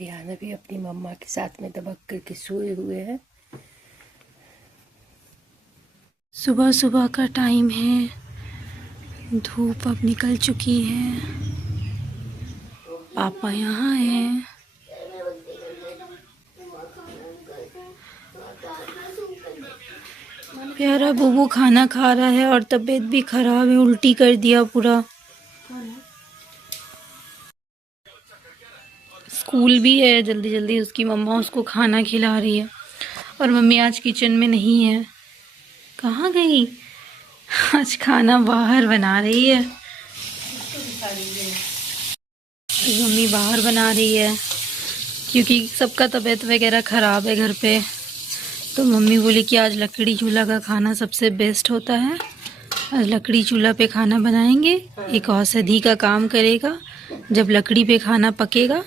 ध्यान अभी अपनी मम्मा के साथ में दबक करके सोए हुए हैं। सुबह सुबह का टाइम है, धूप अब निकल चुकी है। पापा यहाँ हैं। प्यारा बुबू खाना खा रहा है और तबीयत भी खराब है, उल्टी कर दिया पूरा। स्कूल भी है, जल्दी जल्दी उसकी मम्मा उसको खाना खिला रही है और मम्मी आज किचन में नहीं है। कहाँ गई? आज खाना बाहर बना रही है। मम्मी बाहर बना रही है क्योंकि सबका तबीयत वगैरह ख़राब है घर पे। तो मम्मी बोली कि आज लकड़ी चूल्हा का खाना सबसे बेस्ट होता है, आज लकड़ी चूल्हा पे खाना बनाएंगे। एक औषधि का काम करेगा। जब लकड़ी पे खाना पकेगा,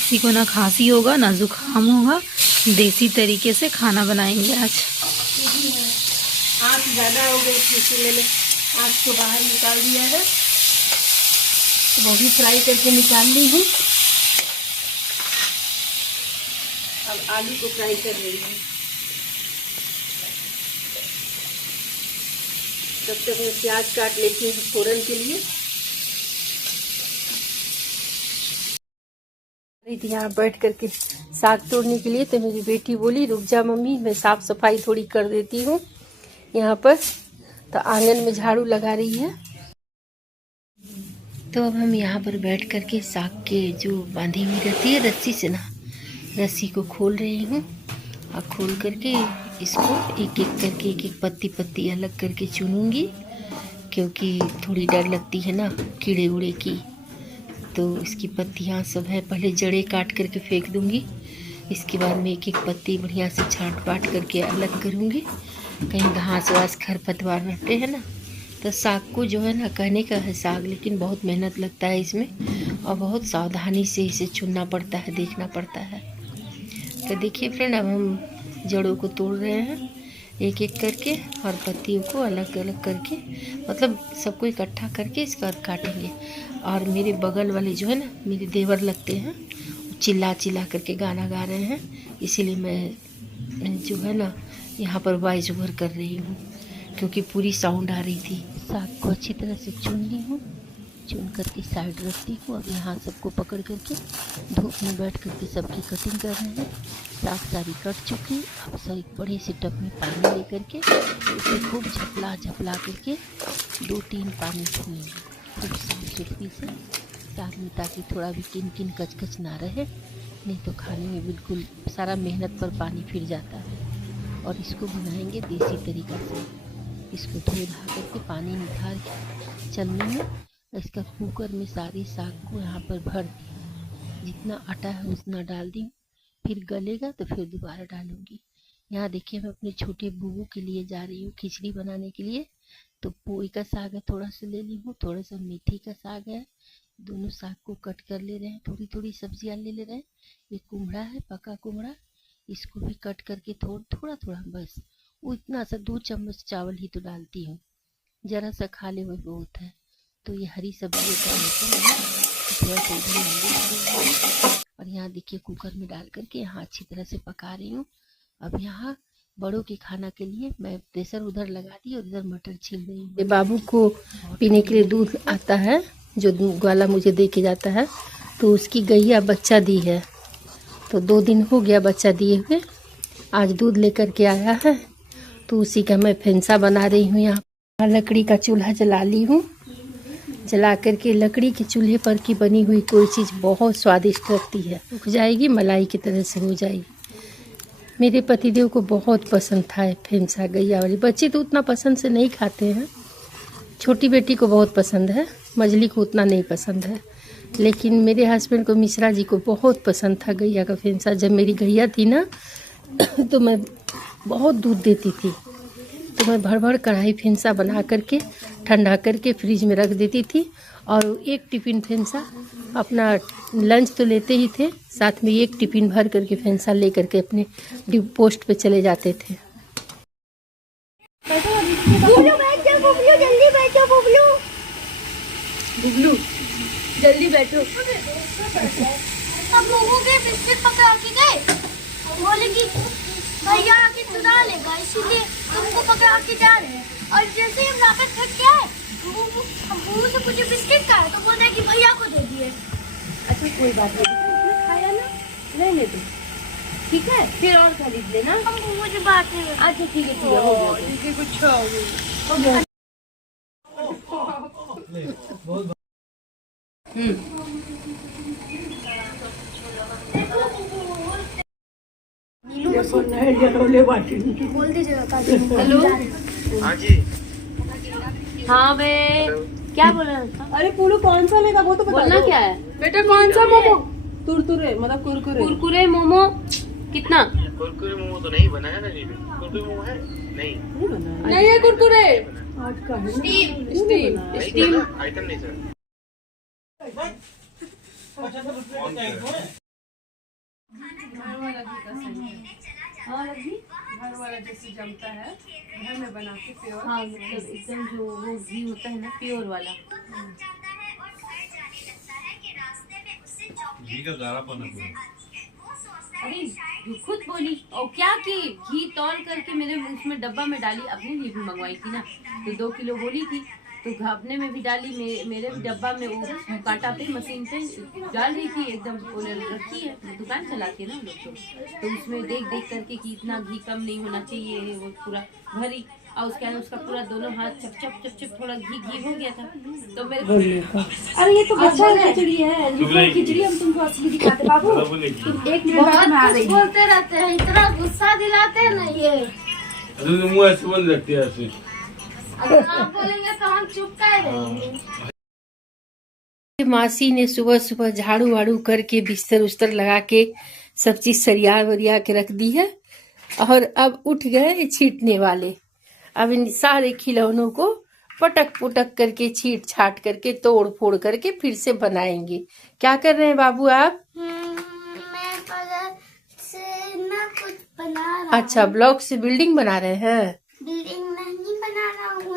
किसी को ना खांसी होगा ना जुकाम होगा। देसी तरीके से खाना बनाएंगे आज। आँख ज़्यादा हो गई थी, इसलिए मैंने आँख को बाहर निकाल दिया है। वो भी फ्राई करके निकाल ली हूँ। अब आलू को फ्राई कर रही हूँ। तब तक मैं प्याज काट लेती हूँ फोरन के लिए। यहाँ बैठ करके साग तोड़ने के लिए, तो मेरी बेटी बोली रुक जा मम्मी, मैं साफ सफाई थोड़ी कर देती हूँ यहाँ पर। तो आंगन में झाड़ू लगा रही है। तो अब हम यहाँ पर बैठ करके साग के जो बांधी हुई रहती है रस्सी से ना, रस्सी को खोल रही हूँ। और खोल करके इसको एक एक करके एक एक पत्ती पत्ती अलग करके चुनूँगी, क्योंकि थोड़ी डर लगती है ना कीड़े उड़े की। तो इसकी पत्तियाँ सब है, पहले जड़ें काट करके फेंक दूँगी। इसके बाद में एक एक पत्ती बढ़िया से छाँट पाट करके अलग करूँगी। कहीं घास वास खरपतवार रहते हैं ना। तो साग को जो है ना, कहने का है साग, लेकिन बहुत मेहनत लगता है इसमें और बहुत सावधानी से इसे चुनना पड़ता है, देखना पड़ता है। तो देखिए फ्रेंड, अब हम जड़ों को तोड़ रहे हैं एक एक करके और पत्तियों को अलग अलग करके, मतलब सबको इकट्ठा करके इसका काटेंगे। और मेरे बगल वाले जो है ना, मेरे देवर लगते हैं, चिल्ला चिल्ला करके गाना गा रहे हैं, इसीलिए मैं जो है ना यहाँ पर वॉइस ओवर कर रही हूँ, क्योंकि पूरी साउंड आ रही थी। साग को अच्छी तरह से चुन ली हूँ, चुन करके साइड रखती हूँ। अब यहाँ सबको पकड़ करके धूप में बैठ करके सबकी कटिंग कर रहे हैं। साग सारी कट चुकी। अब सब एक बड़े से टब में पानी ले करके उसे खूब झपला झपला करके 2-3 पानी छुएंगे खूब साफ सुथरी से साग में, ताकि थोड़ा भी किन किन कच कच ना रहे, नहीं तो खाने में बिल्कुल सारा मेहनत पर पानी फिर जाता है। और इसको बनाएंगे देसी तरीक़ा से। इसको धो धा करके पानी निकाल चलने में इसका कुकर में सारी साग को यहाँ पर भर दिया। जितना आटा है उतना डाल दी, फिर गलेगा तो फिर दोबारा डालूंगी। यहाँ देखिए, मैं अपने छोटे बुबू के लिए जा रही हूँ खिचड़ी बनाने के लिए। तो पोई का साग है, थोड़ा सा ले ली हूँ, थोड़ा सा मेथी का साग है। दोनों साग को कट कर ले रहे हैं, थोड़ी थोड़ी सब्जियाँ ले रहे हैं। ये कुमड़ा है, पका कुमड़ा, इसको भी कट करके थोड़ा थोड़ा बस, वो इतना सा 2 चम्मच चावल ही तो डालती हूँ, ज़रा सा खा ले वही बहुत है। तो ये हरी सब्जियों का थोड़ा सा, और यहाँ देखिए कुकर में डाल करके यहाँ अच्छी तरह से पका रही हूँ। अब यहाँ बड़ों के खाना के लिए मैं प्रेशर उधर लगा दी और इधर मटर छील रही हूँ। बाबू को पीने के लिए दूध आता है, जो दूध वाला मुझे दे के जाता है, तो उसकी गैया बच्चा दी है। तो 2 दिन हो गया बच्चा दिए हुए, आज दूध लेकर के आया है, तो उसी का मैं फेंसा बना रही हूँ। यहाँ लकड़ी का चूल्हा जला ली हूँ। जला करके लकड़ी के चूल्हे पर की बनी हुई कोई चीज़ बहुत स्वादिष्ट लगती है, सूख जाएगी मलाई की तरह से हो जाएगी। मेरे पतिदेव को बहुत पसंद था फेंसा गैया वाली। बच्चे तो उतना पसंद से नहीं खाते हैं, छोटी बेटी को बहुत पसंद है, मजली को उतना नहीं पसंद है, लेकिन मेरे हस्बैंड को, मिश्रा जी को बहुत पसंद था गैया का फेंसा। जब मेरी गैया थी ना तो मैं बहुत दूध देती थी, तो मैं भर भर कढ़ाई फेंसा बना करके ठंडा करके फ्रिज में रख देती थी। और 1 टिफ़िन फेंसा, अपना लंच तो लेते ही थे, साथ में 1 टिफ़िन भर करके फेंसा ले करके अपने पोस्ट पे चले जाते थे। बुबलू बैठ जा, बुबलू जल्दी बैठो, बुबलू बुबलू जल्दी बैठो। तब मोमो के बिस्किट पकड़ा के गए और बोले कि भैया आके चुरा लेगा, इसीलिए तुमको पकड़ा के जा रहे हैं। और जैसे ही हम वापस थक के आए, वो से मुझे बिस्किट खाया तो बोल रहे कि भैया को दे दिए। अच्छा कोई बात नहीं, खाया ना, ले ले दो, ठीक है, फिर और खरीद लेना। हम मुझे बात नहीं। अच्छा ठीक है, हो गया, कुछ हो गया। बोल दीजिएगा। हेलो, हाँ जी। हाँ बे, क्या बोल रहा था? अरे पूरू कौन सा लेगा वो तो बता बोलना दो। क्या है? बेटा कौन सा मोमो? तुरतुरे मतलब कुरकुरे। कुरकुरे मोमो कितना? कुरकुरे मोमो तो नहीं बना है ना जी। कुरकुरे मोमो है नहीं नहीं है कुरकुरे। स्टीम नहीं बना, आइटम नहीं सर। घर वाला जैसे जमता है घर में बना के प्योर। हाँ मतलब एकदम जो वो घी होता है ना, प्योर वाला। घी का गाढ़ापन है पूरा। अरे जो खुद बोली और क्या की घी तौल करके मेरे उसमें डब्बा में डाली, अपने लिए भी मंगवाई थी ना, तो 2 किलो बोली थी तो अपने में भी डाली, मेरे भी डब्बा में वो कांटा पे मशीन पे डाल रही थी, एकदम रखी है, दुकान चलाती है ना हम लोग तो उसमें देख देख करके कि इतना घी कम नहीं होना चाहिए, वो पूरा भरी और उसका पूरा दोनों हाथ चप चप चप चप थोड़ा घी हो गया था तो मेरे अरे ये तो बच्चा खिचड़ी है, खिचड़ी हम तुमको असली दिखाते बाबू। तुम 1 मिनट बाद में आ रही। बोलते रहते हैं, इतना गुस्सा दिलाते हैं ना ये। मुँह ऐसे बंद रखती है ऐसे। अगर आप बोलेंगे तो हम चुप कर रहेंगे। मासी ने सुबह सुबह झाड़ू वाड़ू करके बिस्तर उस्तर लगा के सब चीज सरिया वरिया के रख दी है और अब उठ गए छींटने वाले। अब इन सारे खिलौनों को पटक पुटक करके छींट छाट करके तोड़ फोड़ करके फिर से बनाएंगे। क्या कर रहे हैं बाबू आप? मैं कलर से ना कुछ बना रहा। अच्छा, ब्लॉक से बिल्डिंग बना रहे हैं। बिल्डिंग नहीं बना रहा हूँ,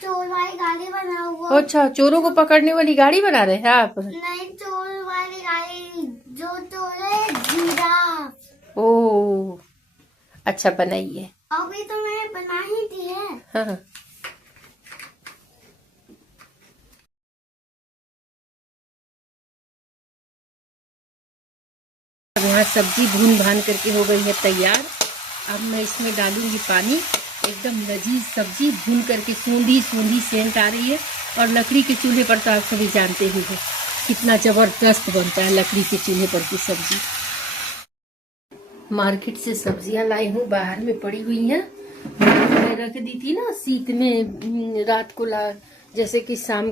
चोर वाली गाड़ी बना हुआ। अच्छा, चोरों को पकड़ने वाली गाड़ी बना रहे हैं आप? नहीं, चोर वाली गाड़ी जो चोर जिराफ। ओ अच्छा, बनाइए। अभी तो मैंने बना ही दी है। हाँ। यहाँ सब्जी भून भान करके हो गई है तैयार। अब मैं इसमें डालूंगी पानी। एकदम लजीज सब्जी भून करके सूंधी सूंधी सेंट आ रही है। और लकड़ी के चूल्हे पर तो आप सभी जानते ही हो कितना जबरदस्त बनता है लकड़ी के चूल्हे पर की सब्जी। मार्केट से सब्जियां लाई हूँ, बाहर में पड़ी हुई हैं। मैं रख दी थी ना शीत में, रात को जैसे कि शाम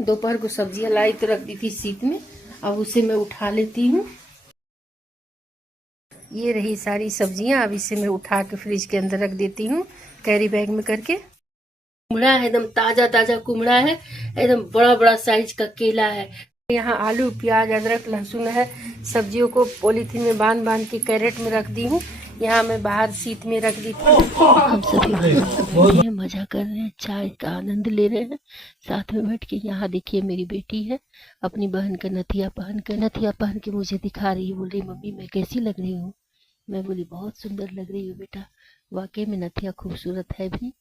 दोपहर को सब्जियां लाई तो रख दी थी शीत में। अब उसे मैं उठा लेती हूँ। ये रही सारी सब्जियां। अब इसे मैं उठा के फ्रिज के अंदर रख देती हूँ कैरी बैग में करके। कुमड़ा है, एकदम ताजा ताजा कुमड़ा है, एकदम बड़ा बड़ा साइज का केला है। यहाँ आलू प्याज अदरक लहसुन है। सब्जियों को पॉलीथीन में बांध बांध के कैरेट में रख दी हूँ। यहाँ मैं बाहर शीत में रख दी थी। हम सभी मजा कर रहे हैं, चाय का आनंद ले रहे हैं साथ में बैठ के। यहाँ देखिए मेरी बेटी है, अपनी बहन का नथिया पहन के मुझे दिखा रही है। बोल रही मम्मी मैं कैसी लग रही हूँ? मैं बोली बहुत सुंदर लग रही हूँ बेटा। वाकई में नथिया खूबसूरत है भी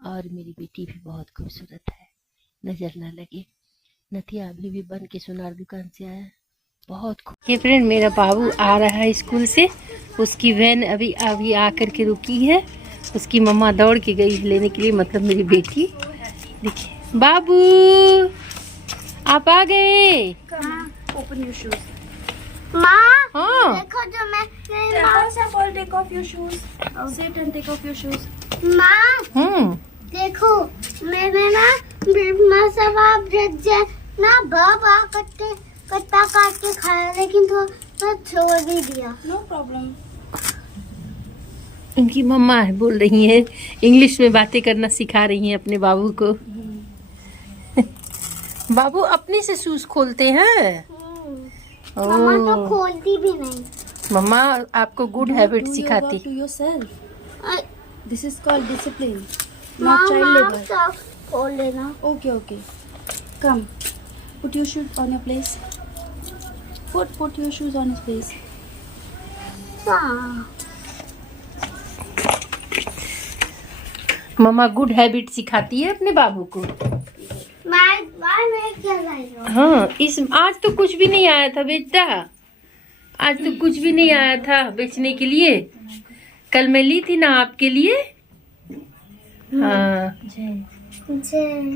और मेरी बेटी भी बहुत खूबसूरत है, नजर ना लगे। नथिया अभी भी बन के सुनार दुकान से आया, बहुत ये फ्रेंड मेरा बाबू आ रहा है स्कूल से। उसकी वैन अभी आकर के रुकी है। उसकी मम्मा दौड़ के गई लेने के लिए, मतलब मेरी बेटी। देखिए बाबू आप आ गए। Open your shoes. माँ हाँ। देखो जो मैं First of all, take off your shoes. Sit and take off your shoes. माँ देखो मैंने ना सब आप ना बाबा कट्टा काट के खाया, लेकिन तो छोड़ भी दिया। No problem. उनकी मम्मा है, बोल रही हैं इंग्लिश में बातें करना सिखा रही हैं अपने बाबू को। बाबू अपने से शूज खोलते हैं। मम्मा तो खोलती भी नहीं। मम्मा आपको गुड हैबिट Do your सिखाती। work to yourself. A- This is called discipline, not माँ child labor. सब खोल लेना। Okay, okay. Come. Put your shoe on your place. Put your shoes on his face. हाँ मम्मा गुड हैबिट सिखाती है अपने बाबू को। मैं क्या लाई हूँ? हाँ इस आज तो कुछ भी नहीं आया था बेटा, आज तो कुछ भी नहीं आया था बेचने के लिए। कल मैं ली थी ना आपके लिए। हाँ मुझे